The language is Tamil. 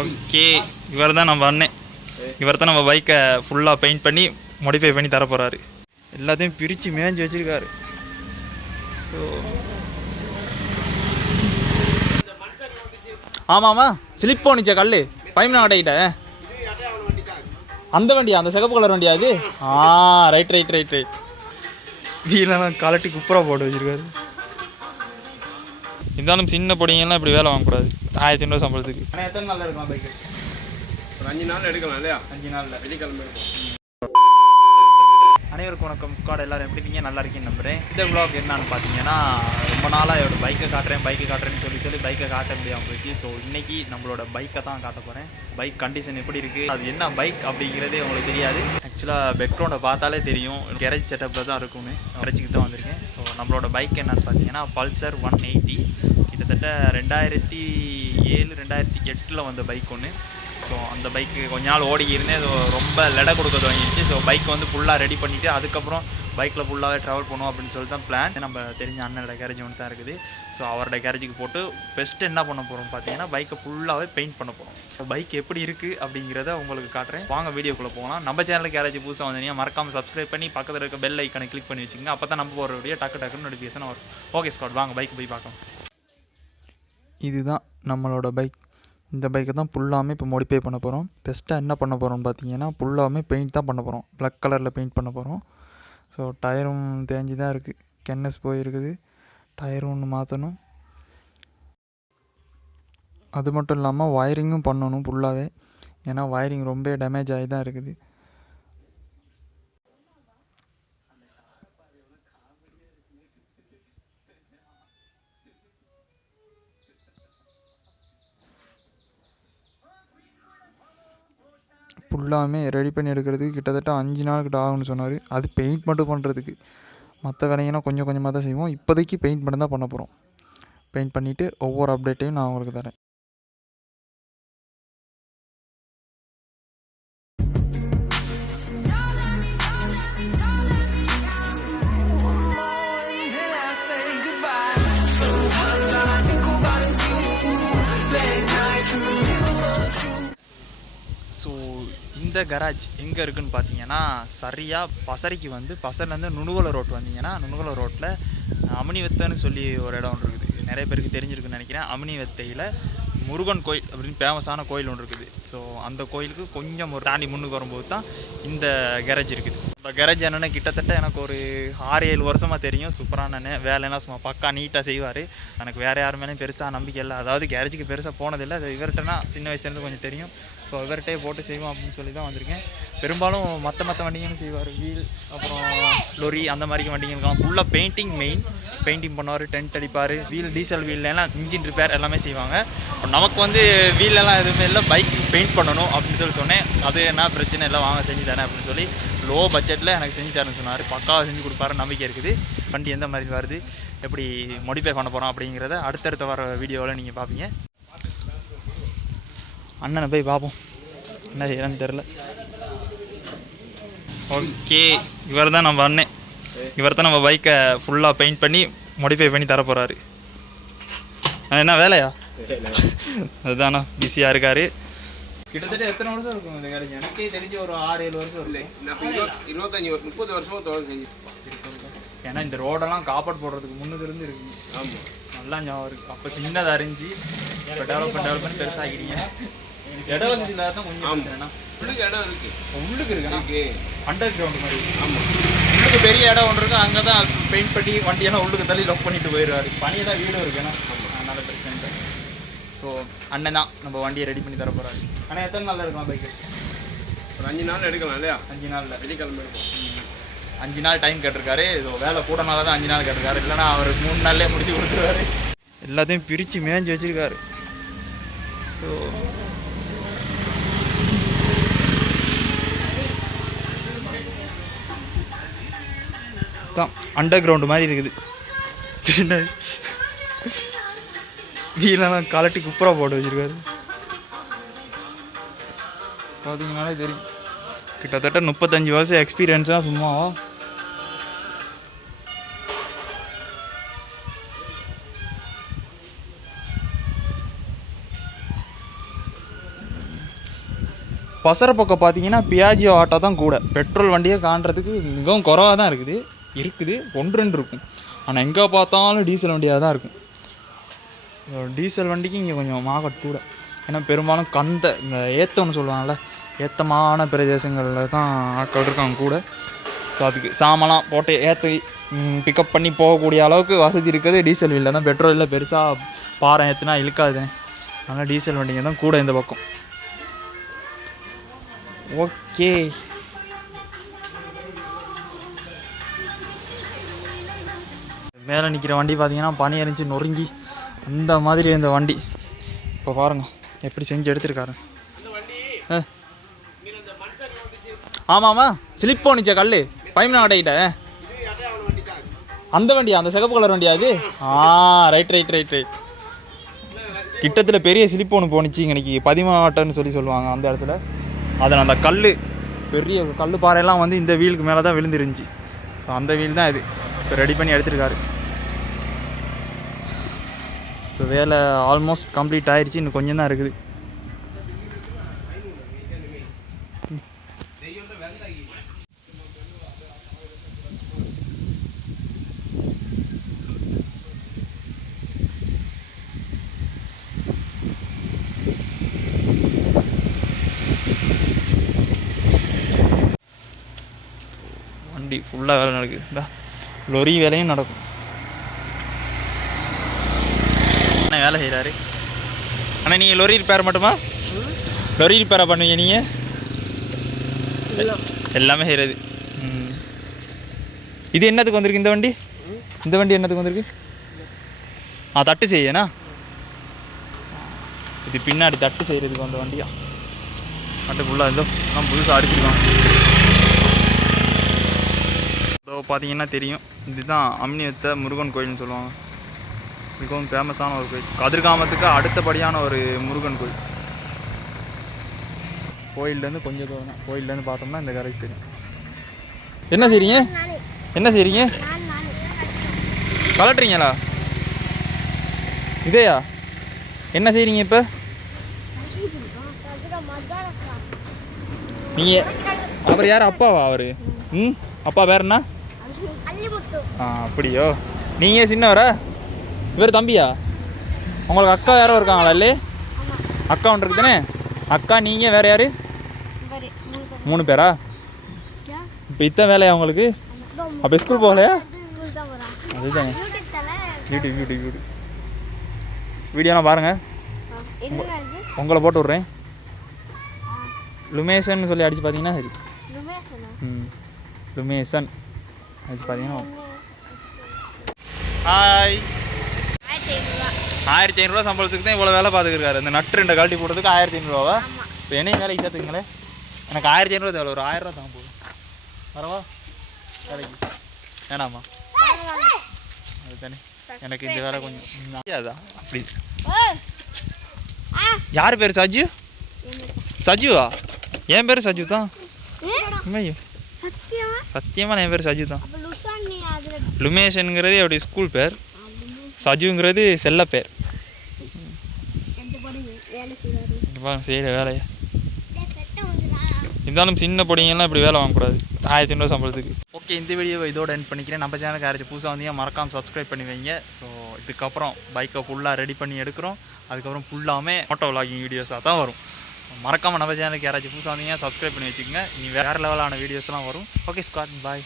ஓகே, இவர் தான் நம்ம அண்ணன். இவர் தான் நம்ம பைக்கை ஃபுல்லாக பெயிண்ட் பண்ணி மாடிஃபை பண்ணி தர போகிறாரு. எல்லாத்தையும் பிரித்து மேய்ஞ்சி வச்சுருக்காரு. ஸோ ஆமாம்மா, ஸ்லிப் போனிச்சா கல் பைமனா கட்டிக்கிட்ட அந்த வண்டியா, அந்த சிகப்பு கலர் வண்டியா அது? Right right right right. வீலெல்லாம் கலட்டி குப்புறா போட்டு வச்சுருக்காரு. இருந்தாலும் சின்ன பொடிங்கெல்லாம் இப்படி வேலை வாங்கக்கூடாது. 1500 சம்பளத்துக்கு. ஆனால் எத்தனை நாள் எடுக்கலாம் பைக்கு? ஒரு 5 நாள் எடுக்கலாம் இல்லையா? 5 நாளில் வெள்ளிக்கிழமை இருக்கும். அனைவருக்கும் வணக்கம். ஸ்குவாட் எல்லாரும் எப்படி இருக்கீங்க? நல்லா இருக்கீங்கன்னு நம்புகிறேன். இந்த vlog என்னன்னு பார்த்தீங்கன்னா, ரொம்ப நாளாக என்னோட பைக்கை காட்டுறேன்னு சொல்லி பைக்கை காட்ட முடியாமல் போச்சு. ஸோ இன்றைக்கி நம்மளோட பைக்கை தான் காட்ட போகிறேன். பைக் கண்டிஷன் எப்படி இருக்குது, அது என்ன பைக் அப்படிங்கிறதே உங்களுக்கு தெரியாது. ஆக்சுவலாக பேக்ரவுண்டை பார்த்தாலே தெரியும், கேரேஜ் செட்டப்பில் தான் இருக்கும்னு. கேரேஜுக்கு தான் வந்திருக்கேன். ஸோ நம்மளோட பைக் என்னன்னு பார்த்தீங்கன்னா பல்சர் 180. கிட்டத்தட்ட 2007 2008 வந்த பைக் ஒன்று. ஸோ அந்த பைக்கு கொஞ்ச நாள் ஓடிக்கிருந்தேன். அது ரொம்ப லெடை கொடுக்க தொடங்கிடுச்சு. ஸோ பைக் வந்து ஃபுல்லாக ரெடி பண்ணிவிட்டு அதுக்கப்புறம் பைக்கில் ஃபுல்லாகவே ட்ராவல் பண்ணுவோம் அப்படின்னு சொல்லி தான் பிளான். நம்ம தெரிஞ்ச அண்ணனோட கேரேஜ் ஒன்று தான் இருக்குது. ஸோ அவரோட கேரேஜுக்கு போட்டு பெஸ்ட்டு என்ன பண்ண போகிறோம் பார்த்தீங்கன்னா, பைக்கை ஃபுல்லாகவே பெயிண்ட் பண்ண போகிறோம். ஸோ பைக் எப்படி இருக்குது அப்படிங்கிறத உங்களுக்கு காட்டுறேன். வாங்க வீடியோக்குள்ளே போகலாம். நம்ம சேனலில் கேரேஜ் புதுசாக வந்தீங்கன்னா மறக்காமல் சப்ஸ்கிரைப் பண்ணி பக்கத்தில் இருக்க பெல் ஐக்கனை கிளிக் பண்ணி வச்சுக்கோங்க. அப்போ தான் நம்ம போகிற வீடியோ டக்குன்னு நோட்டிஃபிகேஷன் வரும். ஓகே ஸ்குவாட், வாங்க பைக் போய் பார்க்கலாம். இதுதான் நம்மளோட பைக். இந்த பைக்கை தான் ஃபுல்லாமே இப்போ மாடிஃபை பண்ண போகிறோம். பெஸ்ட்டாக என்ன பண்ண போகிறோம்னு பார்த்தீங்கன்னா, ஃபுல்லாமே பெயிண்ட் தான் பண்ண போகிறோம். பிளாக் கலரில் பெயிண்ட் பண்ண போகிறோம். ஸோ டயரும் தேஞ்சு தான் இருக்குது, கென்னஸ் போயிருக்குது. டயரும் ஒன்று மாற்றணும். அது மட்டும் இல்லாமல் வயரிங்கும் பண்ணணும் ஃபுல்லாகவே. ஏன்னா வயரிங் ரொம்ப டேமேஜ் ஆகி தான் இருக்குது. ஃபுல்லாமே ரெடி பண்ணி எடுக்கிறதுக்கு கிட்டத்தட்ட 5 நாள் கிட்ட ஆகும்னு சொன்னார். அது பெயிண்ட் மட்டும் பண்ணுறதுக்கு. மற்ற வேலைங்கன்னா கொஞ்சம் கொஞ்சமாக தான் செய்வோம். இப்போதைக்கு பெயிண்ட் மட்டும் தான் பண்ண போகிறோம். பெயிண்ட் பண்ணிவிட்டு ஒவ்வொரு அப்டேட்டையும் நான் உங்களுக்கு தரேன். ஸோ இந்த கராஜ் எங்கே இருக்குதுன்னு பார்த்தீங்கன்னா, சரியாக பசறைக்கு வந்து பசர்லேருந்து நுணுகுல ரோட் வந்தீங்கன்னா, நுணுகுல ரோட்டில் அமனிவெத்தைன்னு சொல்லி ஒரு இடம் ஒன்று இருக்குது. நிறைய பேருக்கு தெரிஞ்சிருக்குன்னு நினைக்கிறேன். அமனிவெத்தையில் முருகன் கோயில் அப்படின்னு ஃபேமஸான கோயில் ஒன்று இருக்குது. ஸோ அந்த கோயிலுக்கு கொஞ்சம் ஒரு தாண்டி முன்னுக்கு வரும்போது தான் இந்த கேரேஜ் இருக்குது. இந்த கேரேஜ் என்னென்னா கிட்டத்தட்ட எனக்கு ஒரு 6-7 வருஷமாக தெரியும். சூப்பரான வேலையெல்லாம் சும்மா பக்கா நீட்டாக செய்வார். எனக்கு வேறு யார் மேலேயும் பெருசாக நம்பிக்கை இல்லை. அதாவது கேரேஜுக்கு பெருசாக போனதில்லை. அது இவர்கிட்டனா சின்ன வயசுலேருந்து கொஞ்சம் தெரியும். ஸோ இவர்கிட்டே போட்டு செய்வோம் அப்படின்னு சொல்லி தான் வந்திருக்கேன். பெரும்பாலும் மற்ற வண்டிங்களும் செய்வார். வீல் அப்புறம் லொரி அந்த மாதிரி வண்டிங்களுக்கெல்லாம் ஃபுல்லாக பெயிண்டிங் பண்ணுவார். டென்ட் அடிப்பார். வீல் டீசல் வீல்லாம் இன்ஜின் ரிப்பேர் எல்லாமே செய்வாங்க. நமக்கு வந்து வீலெல்லாம் எதுவுமே இல்லை, பைக் பெயிண்ட் பண்ணணும் அப்படின்னு சொல்லி சொன்னேன். அது என்ன பிரச்சனை இல்லை, வாங்க செஞ்சு தரேன் அப்படின்னு சொல்லி லோ பட்ஜெட்டில் எனக்கு செஞ்சு தரேன்னு சொன்னார். பக்காவாக செஞ்சு கொடுப்பாரு, நம்பிக்கை இருக்குது. வண்டி எந்த மாதிரி வருது, எப்படி மாடிஃபை பண்ண போகிறோம் அப்படிங்கிறத அடுத்தடுத்த வர வீடியோவில் நீங்கள் பார்ப்பீங்க. அண்ணனை போய் பார்ப்போம் என்ன செய்யறான்னு தெரில. ஓகே, இவர் தான் நம்ம அண்ணன். இவர் தான் நம்ம பைக்கை ஃபுல்லாக பெயிண்ட் பண்ணி மாடிஃபை பண்ணி தர போகிறாரு. என்ன வேலையா? அதுதானா பிஸியாக இருக்கார். கிட்டத்தட்ட எத்தனை வருஷம் இருக்கும் இந்த கேரேஜ்? எனக்கே தெரிஞ்சு ஒரு 6-7 வருஷம் இல்லை, 25-30 வருஷமாக தொடர்ந்து செஞ்சு. ஏன்னா இந்த ரோடெல்லாம் காப்பாட் போடுறதுக்கு முன்னுக்கு இருக்குது. ஆமாம், நல்லா ஞாபகம் இருக்குது. அப்போ சின்னதாக அறிஞ்சு இப்போ டெவலப் பண்ணி பெருசாகிட்டீங்க. இட வசதி இல்லாத தான் கொஞ்சம் உள்ளுக்கு இடம் இருக்குது. உள்ளுக்கு இருக்கு அண்டர் கிரவுண்ட் மாதிரி. ஆமாம், உள்ளுக்கு பெரிய இடம் ஒன்று இருக்குது. அங்கே தான் பெயிண்ட் பண்ணி வண்டியெல்லாம் உள்ளுக்கு தள்ளி லொக் பண்ணிட்டு போயிடுவார். பனியை தான் வீடும் இருக்கு. ஏன்னா நல்ல பிரச்சனை இல்லை. ஸோ அண்ணன் தான் நம்ம வண்டியை ரெடி பண்ணி தர போகிறாரு. ஆனால் எத்தனை நாளில் எடுக்கலாம் பைக்கு? ஒரு 5 நாள் எடுக்கலாம் இல்லையா? 5 நாளில் வெள்ளிக்கிழமை இருக்கும். 5 நாள் டைம் கேட்டிருக்காரு. ஸோ வேலை கூடனால தான் 5 நாள் கேட்டிருக்காரு. இல்லைனா அவர் 3 நாள்லேயே முடிச்சு கொடுத்துருவாரு. எல்லாத்தையும் பிரித்து மேய்ஞ்சி வச்சுருக்காரு. ஸோ தான் அண்டர் கிரவுண்டு மாதிரி இருக்குது. சின்ன வீலெல்லாம் கலட்டி குப்புறா போட்டு வச்சுருக்காரு. பார்த்தீங்கன்னாலே தெரியும். கிட்டத்தட்ட 35 வருஷம் எக்ஸ்பீரியன்ஸ் தான் சும்மாவா. பசறை பக்கம் பார்த்தீங்கன்னா பியாஜியோ ஆட்டோ தான் கூட. பெட்ரோல் வண்டியை காண்றதுக்கு மிகவும் குறவாக தான் இருக்குது 1-2 இருக்கும். ஆனால் எங்கே பார்த்தாலும் டீசல் வண்டியாக தான் இருக்கும். டீசல் வண்டிக்கு இங்கே கொஞ்சம் மார்க்கெட் கூட. ஏன்னா பெரும்பாலும் இந்த ஏத்தம்னு சொல்லுவாங்கள்ல, ஏத்தமான பிரதேசங்களில் தான் ஆட்கள் இருக்காங்க கூட. ஸோ அதுக்கு சாமான்லாம் போட்டு ஏற்றி பிக்கப் பண்ணி போகக்கூடிய அளவுக்கு வசதி இருக்குது டீசல் வீலில் தான். பெட்ரோலில் பெருசாக பாரம் ஏற்றுனா இழுக்காதுன்னு, அதனால் டீசல் வண்டிங்க தான் கூட இந்த பக்கம். ஓகே, மேலே நிற்கிற வண்டி பார்த்தீங்கன்னா பனி அரிஞ்சு நொறுங்கி அந்த மாதிரி இந்த வண்டி. இப்போ பாருங்க எப்படி செஞ்சு எடுத்துருக்காரு. ஆமாம்மா, ஸ்லிப் போனிச்சா கல் பைமனா கடைக்கிட்ட. அந்த வண்டியா, அந்த சிகப்பு கலர் வண்டியா அது? ரைட். கிட்டத்தில் பெரிய ஸ்லிப் ஒன்று போனிச்சு இன்னைக்கு பதிமாவட்டம்னு சொல்லுவாங்க அந்த இடத்துல. அதில் அந்த கல், பெரிய கல் பாறையெல்லாம் வந்து இந்த வீலுக்கு மேலே தான் விழுந்துருந்துச்சு. ஸோ அந்த வீல் தான் இது இப்போ ரெடி பண்ணி எடுத்துருக்காரு. இப்போ வேலை ஆல்மோஸ்ட் கம்ப்ளீட் ஆயிடுச்சு, இன்னும் கொஞ்சம் தான் இருக்குது. வண்டி ஃபுல்லாக வேலை நடக்குது, லொரி வேலையும் நடக்கும். அண்ணா வேலை செய்கிறாரு. அண்ணா நீங்கள் லொரி ரிப்பேர் மட்டுமா? லொரி ரிப்பேராக பண்ணுவீங்க நீங்கள்? எல்லாமே செய்கிறது. இது என்னத்துக்கு வந்திருக்கு இந்த வண்டி? இந்த வண்டி என்னத்துக்கு வந்திருக்கு? தட்டு செய்யண்ணா. இது பின்னாடி தட்டு செய்கிறதுக்கு அந்த வண்டியா? வண்டி ஃபுல்லாக இருந்தோ நான் புதுசாக அடிச்சிருக்கான். இதோ பார்த்தீங்கன்னா தெரியும், இதுதான் அம்னிவத்த முருகன் கோயில்னு சொல்லுவாங்க. மிகவும் ஃபேமஸான ஒரு கோயில், கதிர்காமத்துக்கு அடுத்தபடியான ஒரு முருகன் கோயில். கோயிலேருந்து கொஞ்சம் தூரம் தான், கோயிலேருந்து பார்த்தோம்னா இந்த கரைக்கு தெரியும். என்ன செய்றீங்க? கலட்டுறீங்களா? இதேயா என்ன செய்கிறீங்க இப்போ நீங்கள்? அவர் யார், அப்பாவா அவர்? அப்பா பேர் என்ன? அப்படியோ. நீங்கள் சின்னவரா? இவர் தம்பியா? உங்களுக்கு அக்கா யாரோ இருக்காங்களா? இல்லை, அக்கா ஒன்று இருக்கு தானே? அக்கா, நீங்கள், வேறு யார்? 3 பேரா? இப்போ இத்தனை வேலையா உங்களுக்கு? அப்போ ஸ்கூல் போகலையா? அதுதாங்க யூடியூப் வீடியோலாம் பாருங்கள். உங்களை போட்டு விட்றேன். லுமேஷன் சொல்லி அடித்து பார்த்தீங்கன்னா சரி. லுமேஷன் அடித்து பார்த்தீங்கன்னா. ஹாய். 1500 சம்பளத்துக்கு தான் இவ்வளோ வேலை பார்த்துக்கிருக்காரு. இந்த நட்டு 2 கழட்டி போடுறதுக்கு 1500 இப்போ என்னையும் வேலைக்கு சேர்த்துக்குங்களே. எனக்கு 1500 தேவை, ஒரு 1000 தான் போதும். வரவா வேலைக்கு? வேணாமா? அதுதானே எனக்கு இந்த வேலை கொஞ்சம் அதான். அப்படி யார் பேர்? சஜுவா? என் பேர் சஜு தான். சத்தியமாக என் பேர் சஜு தான். லுமேஷனுங்கிறது அப்படி ஸ்கூல் பேர், சஜுங்கிறது செல்ல பேர். செய்கிற வேலையை இருந்தாலும் சின்ன பொடிங்கெல்லாம் இப்படி வேலை வாங்கக்கூடாது 1500 சம்பளத்துக்கு. ஓகே, இந்த வீடியோவை இதோட எண்ட் பண்ணிக்கிறேன். நம்ம சேனலுக்கு யாராச்சும் புதுசாக வந்தீங்க மறக்காமல் சப்ஸ்கிரைப் பண்ணி வைங்க. ஸோ இதுக்கப்புறம் பைக்கை ஃபுல்லாக ரெடி பண்ணி எடுக்கிறோம். அதுக்கப்புறம் ஃபுல்லாமே மோட்டோ விலாகிங் வீடியோஸாக தான் வரும். மறக்காமல் நம்ம சேனலுக்கு யாராச்சும் புதுசாக வந்தீங்க சப்ஸ்கிரைப் பண்ணி வச்சுக்கோங்க. இனி வேறு லெவலான வீடியோஸ்லாம் வரும். ஓகே ஸ்குவாட், பாய்.